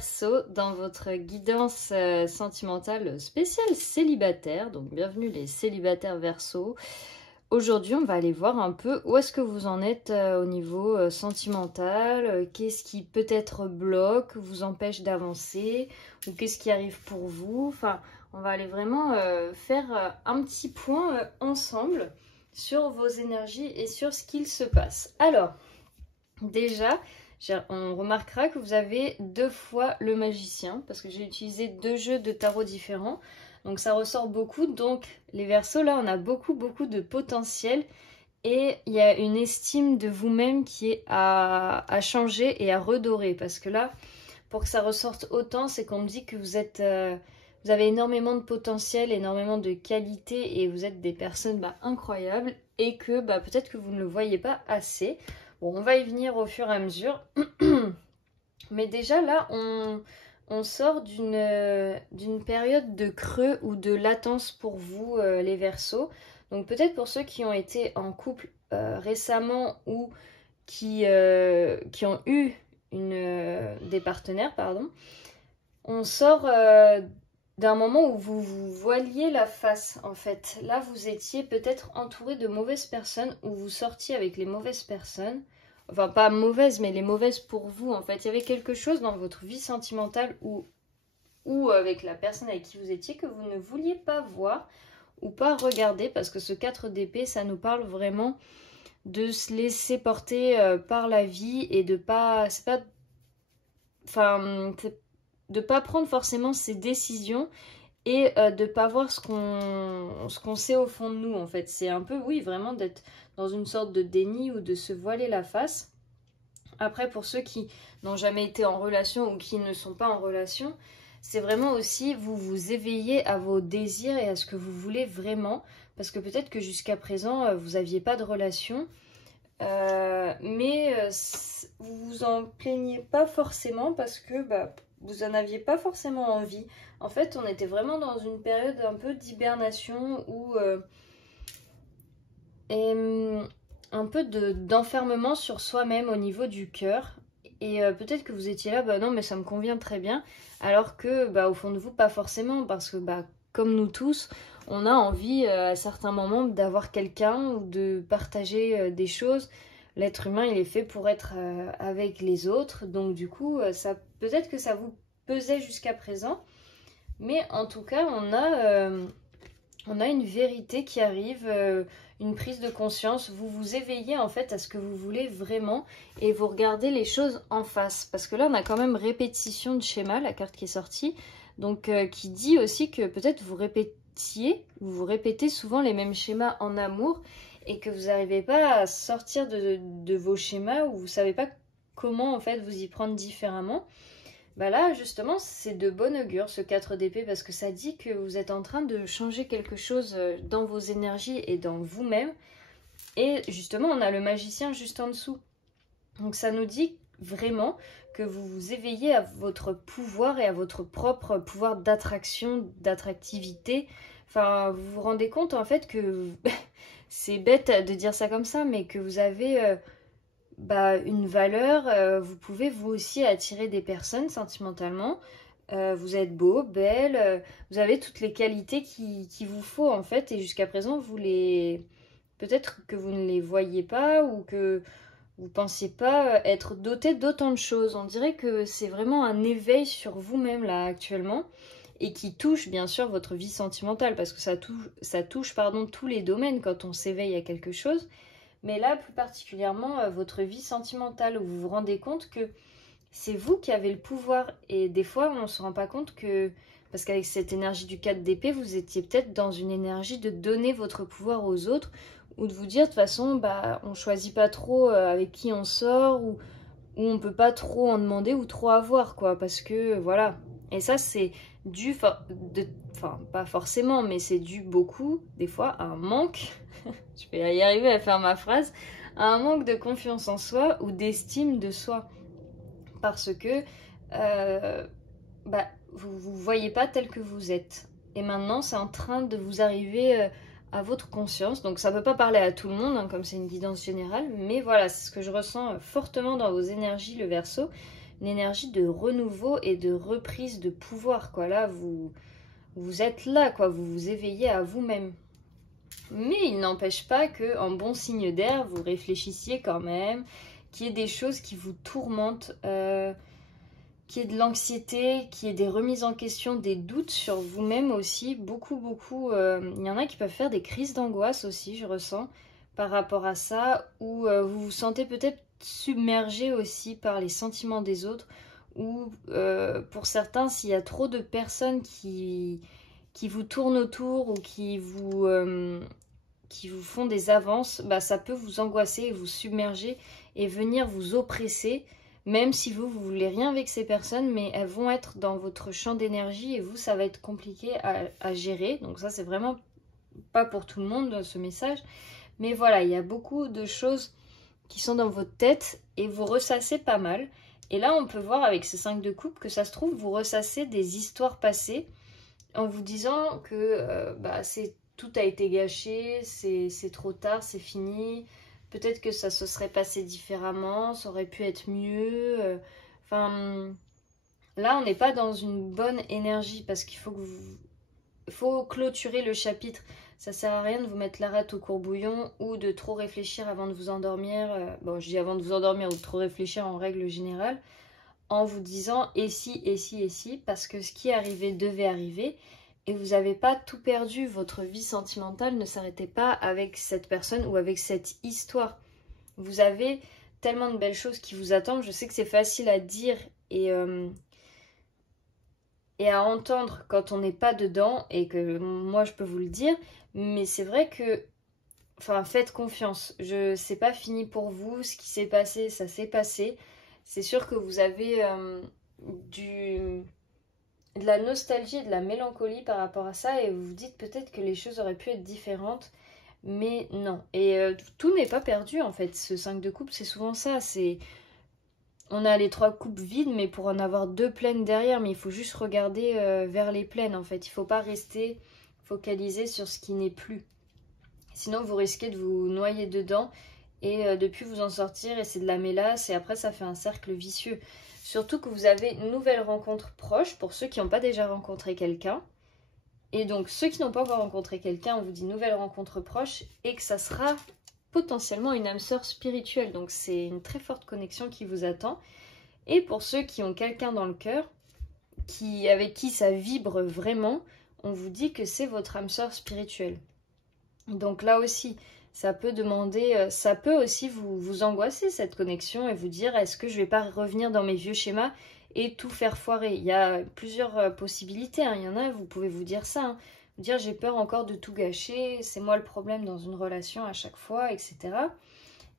Verseau dans votre guidance sentimentale spéciale célibataire. Donc bienvenue les célibataires Verseau. Aujourd'hui on va aller voir un peu où est-ce que vous en êtes au niveau sentimental, qu'est-ce qui peut-être bloque, vous empêche d'avancer, ou qu'est-ce qui arrive pour vous. Enfin, on va aller vraiment faire un petit point ensemble sur vos énergies et sur ce qu'il se passe. Alors, déjà, on remarquera que vous avez 2 fois le magicien, parce que j'ai utilisé 2 jeux de tarot différents. Donc ça ressort beaucoup. Donc les Verseaux, là, on a beaucoup de potentiel. Et il y a une estime de vous-même qui est à changer et à redorer. Parce que là, pour que ça ressorte autant, c'est qu'on me dit que vous êtes... vous avez énormément de potentiel, énormément de qualité et vous êtes des personnes incroyables. Et que peut-être que vous ne le voyez pas assez. Bon, on va y venir au fur et à mesure. Mais déjà là, on sort d'une période de creux ou de latence pour vous, les Verseaux. Donc peut-être pour ceux qui ont été en couple récemment ou qui ont eu des partenaires, pardon. On sort d'un moment où vous vous voiliez la face, en fait. Là, vous étiez peut-être entouré de mauvaises personnes ou vous sortiez avec les mauvaises personnes. Enfin, pas mauvaises, mais les mauvaises pour vous, en fait. Il y avait quelque chose dans votre vie sentimentale ou avec la personne avec qui vous étiez que vous ne vouliez pas voir ou pas regarder, parce que ce 4 d'épée, ça nous parle vraiment de se laisser porter par la vie et de pas... C'est pas... Enfin... de pas prendre forcément ses décisions et de pas voir ce qu'on sait au fond de nous, en fait. C'est un peu, oui, vraiment d'être dans une sorte de déni ou de se voiler la face. Après, pour ceux qui n'ont jamais été en relation ou qui ne sont pas en relation, c'est vraiment aussi vous éveiller à vos désirs et à ce que vous voulez vraiment, parce que peut-être que jusqu'à présent, vous n'aviez pas de relation, mais vous vous en plaignez pas forcément parce que vous en aviez pas forcément envie. En fait, on était vraiment dans une période un peu d'hibernation ou un peu d'enfermement sur soi-même au niveau du cœur. Et peut-être que vous étiez là, non mais ça me convient très bien, alors que au fond de vous, pas forcément, parce que comme nous tous, on a envie à certains moments d'avoir quelqu'un ou de partager des choses. L'être humain, il est fait pour être avec les autres, donc du coup, peut-être que ça vous pesait jusqu'à présent, mais en tout cas, on a une vérité qui arrive, une prise de conscience. Vous vous éveillez en fait à ce que vous voulez vraiment et vous regardez les choses en face. Parce que là, on a quand même répétition de schéma, la carte qui est sortie, donc qui dit aussi que peut-être vous répétez souvent les mêmes schémas en amour et que vous n'arrivez pas à sortir de vos schémas ou vous ne savez pas comment en fait vous y prendre différemment. Là, justement, c'est de bon augure ce 4 d'épée parce que ça dit que vous êtes en train de changer quelque chose dans vos énergies et dans vous-même. Et justement, on a le magicien juste en dessous. Donc ça nous dit vraiment que vous vous éveillez à votre pouvoir et à votre propre pouvoir d'attraction, d'attractivité. Enfin, vous vous rendez compte en fait que c'est bête de dire ça comme ça, mais que vous avez... une valeur, vous pouvez vous aussi attirer des personnes sentimentalement, vous êtes beau, belle, vous avez toutes les qualités qu'il vous faut en fait, et jusqu'à présent peut-être que vous ne les voyez pas ou que vous pensiez pas être doté d'autant de choses. On dirait que c'est vraiment un éveil sur vous-même là actuellement et qui touche bien sûr votre vie sentimentale parce que ça touche tous les domaines quand on s'éveille à quelque chose. Mais là, plus particulièrement, votre vie sentimentale, où vous vous rendez compte que c'est vous qui avez le pouvoir. Et des fois, on ne se rend pas compte que... Parce qu'avec cette énergie du 4 d'épée, vous étiez peut-être dans une énergie de donner votre pouvoir aux autres, ou de vous dire, de toute façon, on ne choisit pas trop avec qui on sort, ou on ne peut pas trop en demander ou trop avoir, quoi. Parce que, voilà. Et ça, c'est dû, enfin, pas forcément, mais c'est dû beaucoup, des fois, à un manque... Je vais y arriver à faire ma phrase, à un manque de confiance en soi ou d'estime de soi. Parce que vous ne vous voyez pas tel que vous êtes. Et maintenant, c'est en train de vous arriver à votre conscience. Donc ça ne peut pas parler à tout le monde, comme c'est une guidance générale. Mais voilà, c'est ce que je ressens fortement dans vos énergies, le Verseau. une énergie de renouveau et de reprise de pouvoir, quoi. Là, vous êtes là, quoi, vous vous éveillez à vous-même. Mais il n'empêche pas qu'en bon signe d'air, vous réfléchissiez quand même, qu'il y ait des choses qui vous tourmentent, qu'il y ait de l'anxiété, qu'il y ait des remises en question, des doutes sur vous-même aussi. Beaucoup. Il y en a qui peuvent faire des crises d'angoisse aussi, je ressens, par rapport à ça, ou vous vous sentez peut-être submergé aussi par les sentiments des autres, ou pour certains, s'il y a trop de personnes qui vous tournent autour ou qui vous font des avances, bah, ça peut vous angoisser, vous submerger et venir vous oppresser, même si vous voulez rien avec ces personnes, mais elles vont être dans votre champ d'énergie et vous, ça va être compliqué à gérer. Donc ça, c'est vraiment pas pour tout le monde, ce message. Mais voilà, il y a beaucoup de choses qui sont dans votre tête et vous ressassez pas mal. Et là, on peut voir avec ces 5 de coupe que ça se trouve, vous ressassez des histoires passées en vous disant que tout a été gâché, c'est trop tard, c'est fini. Peut-être que ça se serait passé différemment, ça aurait pu être mieux. Là, on n'est pas dans une bonne énergie parce qu'il faut clôturer le chapitre. Ça sert à rien de vous mettre la rate au courbouillon ou de trop réfléchir avant de vous endormir. Je dis avant de vous endormir ou de trop réfléchir en règle générale, en vous disant et si, parce que ce qui est arrivé devait arriver. Et vous n'avez pas tout perdu, votre vie sentimentale ne s'arrêtait pas avec cette personne ou avec cette histoire. Vous avez tellement de belles choses qui vous attendent. Je sais que c'est facile à dire et à entendre quand on n'est pas dedans et que moi je peux vous le dire, mais c'est vrai que, faites confiance. C'est pas fini pour vous, ce qui s'est passé, ça s'est passé. C'est sûr que vous avez de la nostalgie et de la mélancolie par rapport à ça et vous vous dites peut-être que les choses auraient pu être différentes, mais non. Et tout n'est pas perdu en fait. Ce 5 de coupe, c'est souvent ça. On a les 3 coupes vides, mais pour en avoir 2 pleines derrière, mais il faut juste regarder vers les pleines en fait. Il ne faut pas rester focalisé sur ce qui n'est plus. Sinon, vous risquez de vous noyer dedans et de plus vous en sortir et c'est de la mélasse et après ça fait un cercle vicieux. Surtout que vous avez une nouvelle rencontre proche pour ceux qui n'ont pas déjà rencontré quelqu'un. Et donc ceux qui n'ont pas encore rencontré quelqu'un, on vous dit nouvelle rencontre proche et que ça sera potentiellement une âme sœur spirituelle. Donc c'est une très forte connexion qui vous attend. Et pour ceux qui ont quelqu'un dans le cœur, avec qui ça vibre vraiment, on vous dit que c'est votre âme sœur spirituelle. Donc là aussi, ça peut aussi vous angoisser cette connexion et vous dire est-ce que je vais pas revenir dans mes vieux schémas et tout faire foirer. Il y a plusieurs possibilités, hein. Il y en a, vous pouvez vous dire ça, hein. Vous dire j'ai peur encore de tout gâcher, c'est moi le problème dans une relation à chaque fois, etc.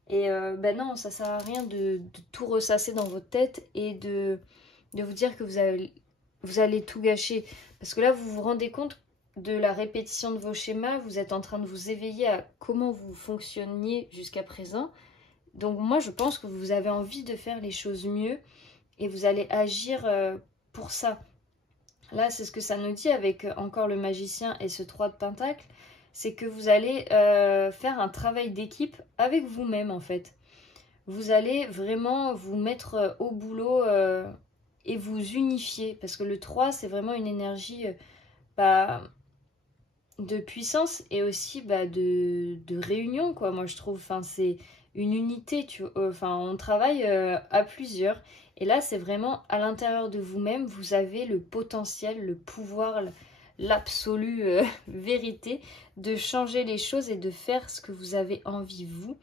Et non, ça sert à rien de tout ressasser dans votre tête et de vous dire que vous allez tout gâcher. Parce que là, vous vous rendez compte de la répétition de vos schémas, vous êtes en train de vous éveiller à comment vous fonctionniez jusqu'à présent. Donc moi, je pense que vous avez envie de faire les choses mieux et vous allez agir pour ça. Là, c'est ce que ça nous dit avec encore le magicien et ce 3 de pentacle, c'est que vous allez faire un travail d'équipe avec vous-même en fait. Vous allez vraiment vous mettre au boulot et vous unifier parce que le 3, c'est vraiment une énergie de puissance et aussi de réunion, quoi. Moi, je trouve, c'est une unité, on travaille à plusieurs. Et là, c'est vraiment à l'intérieur de vous-même, vous avez le potentiel, le pouvoir, l'absolue vérité de changer les choses et de faire ce que vous avez envie, vous,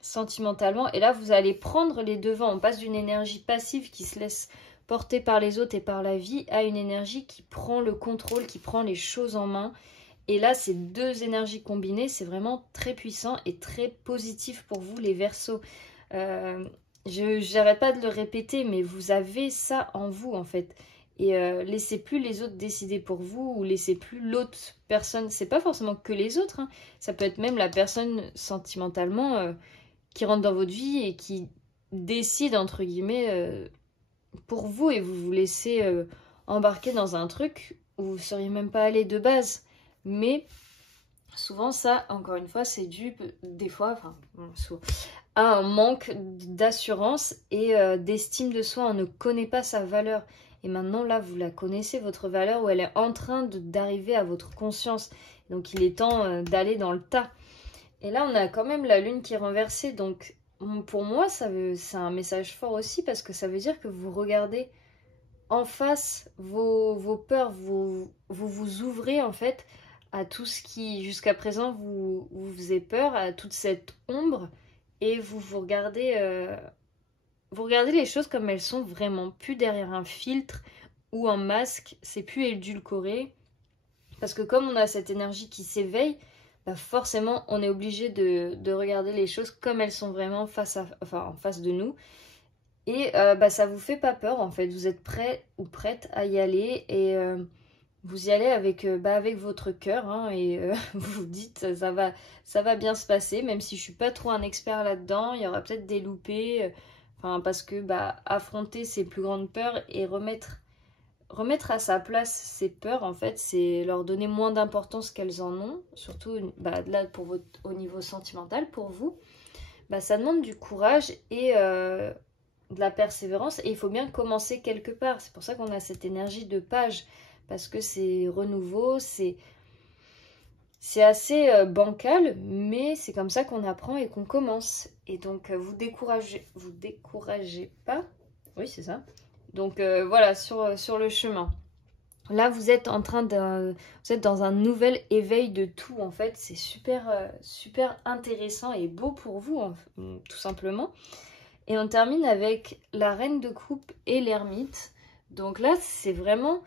sentimentalement. Et là, vous allez prendre les devants. On passe d'une énergie passive qui se laisse porter par les autres et par la vie à une énergie qui prend le contrôle, qui prend les choses en main. Et là, ces 2 énergies combinées, c'est vraiment très puissant et très positif pour vous, les Verseaux. Je n'arrête pas de le répéter, mais vous avez ça en vous, en fait. Et laissez plus les autres décider pour vous ou laissez plus l'autre personne. C'est pas forcément que les autres, hein. Ça peut être même la personne sentimentalement qui rentre dans votre vie et qui décide, entre guillemets, pour vous et vous vous laissez embarquer dans un truc où vous ne seriez même pas allé de base. Mais souvent ça, encore une fois, c'est dû des fois a un manque d'assurance et d'estime de soi, on ne connaît pas sa valeur. Et maintenant là, vous la connaissez, votre valeur, où elle est en train d'arriver à votre conscience. Donc il est temps d'aller dans le tas. Et là, on a quand même la lune qui est renversée. Donc pour moi, c'est un message fort aussi parce que ça veut dire que vous regardez en face vos peurs, vous ouvrez en fait à tout ce qui jusqu'à présent vous faisait peur, à toute cette ombre, et vous regardez les choses comme elles sont vraiment, plus derrière un filtre ou un masque, c'est plus édulcoré, parce que comme on a cette énergie qui s'éveille, bah forcément on est obligé de regarder les choses comme elles sont vraiment en face de nous. Et bah, ça vous fait pas peur en fait, vous êtes prêt ou prête à y aller et vous y allez avec, avec votre cœur hein, et vous vous dites ça va bien se passer, même si je suis pas trop un expert là-dedans, il y aura peut-être des loupés, parce que affronter ses plus grandes peurs et remettre à sa place ces peurs en fait, c'est leur donner moins d'importance qu'elles en ont, surtout là au niveau sentimental pour vous, ça demande du courage et de la persévérance et il faut bien commencer quelque part. C'est pour ça qu'on a cette énergie de page parce que c'est renouveau, c'est assez bancal, mais c'est comme ça qu'on apprend et qu'on commence. Et donc vous découragez pas. Oui, c'est ça. Donc voilà, sur le chemin. Là, vous êtes dans un nouvel éveil de tout en fait. C'est super super intéressant et beau pour vous, tout simplement. Et on termine avec la reine de coupe et l'ermite. Donc là, c'est vraiment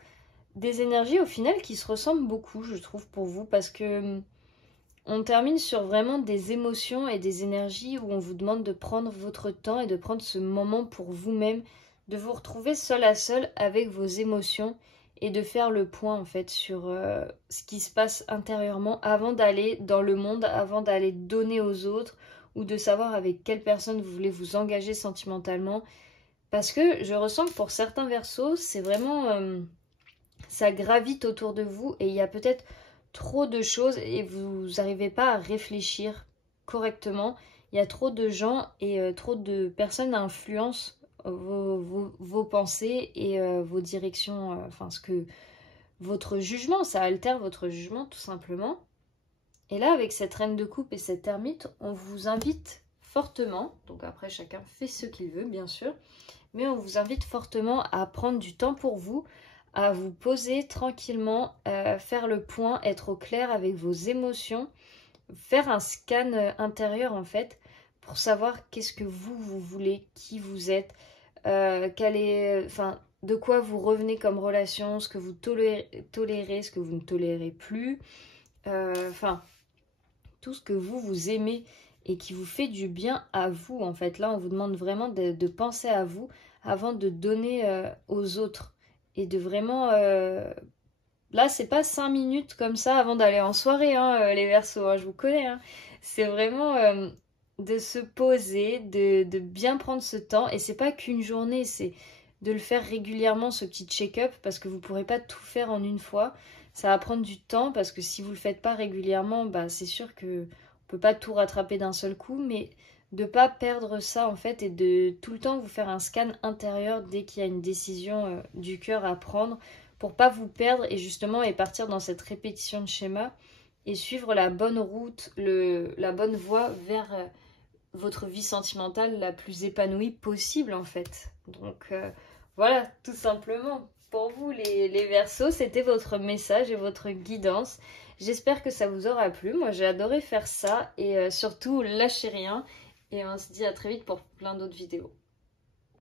des énergies au final qui se ressemblent beaucoup, je trouve, pour vous. Parce que on termine sur vraiment des émotions et des énergies où on vous demande de prendre votre temps et de prendre ce moment pour vous-même, de vous retrouver seul à seul avec vos émotions et de faire le point en fait sur ce qui se passe intérieurement avant d'aller dans le monde, avant d'aller donner aux autres, ou de savoir avec quelle personne vous voulez vous engager sentimentalement. Parce que je ressens que pour certains Verseaux, c'est vraiment... ça gravite autour de vous et il y a peut-être trop de choses et vous n'arrivez pas à réfléchir correctement. Il y a trop de gens et trop de personnes influencent vos pensées et vos directions, votre jugement, ça altère votre jugement tout simplement. Et là, avec cette reine de coupe et cette ermite, on vous invite fortement, donc après chacun fait ce qu'il veut bien sûr, mais on vous invite fortement à prendre du temps pour vous, à vous poser tranquillement, faire le point, être au clair avec vos émotions, faire un scan intérieur en fait, pour savoir qu'est-ce que vous voulez, qui vous êtes, de quoi vous revenez comme relation, ce que vous tolérez, ce que vous ne tolérez plus, tout ce que vous aimez et qui vous fait du bien à vous en fait. Là on vous demande vraiment de penser à vous avant de donner aux autres et de vraiment là c'est pas 5 minutes comme ça avant d'aller en soirée hein, les Verseaux, hein, je vous connais hein. C'est vraiment de se poser, de bien prendre ce temps, et c'est pas qu'une journée, c'est de le faire régulièrement, ce petit check-up, parce que vous pourrez pas tout faire en une fois. Ça va prendre du temps parce que si vous le faites pas régulièrement, c'est sûr que on peut pas tout rattraper d'un seul coup, mais de pas perdre ça en fait et de tout le temps vous faire un scan intérieur dès qu'il y a une décision du cœur à prendre pour pas vous perdre et justement et partir dans cette répétition de schéma et suivre la bonne route, la bonne voie vers votre vie sentimentale la plus épanouie possible en fait. Donc voilà, tout simplement. Pour vous les Verseaux, c'était votre message et votre guidance. J'espère que ça vous aura plu. Moi j'ai adoré faire ça et surtout lâchez rien. Et on se dit à très vite pour plein d'autres vidéos.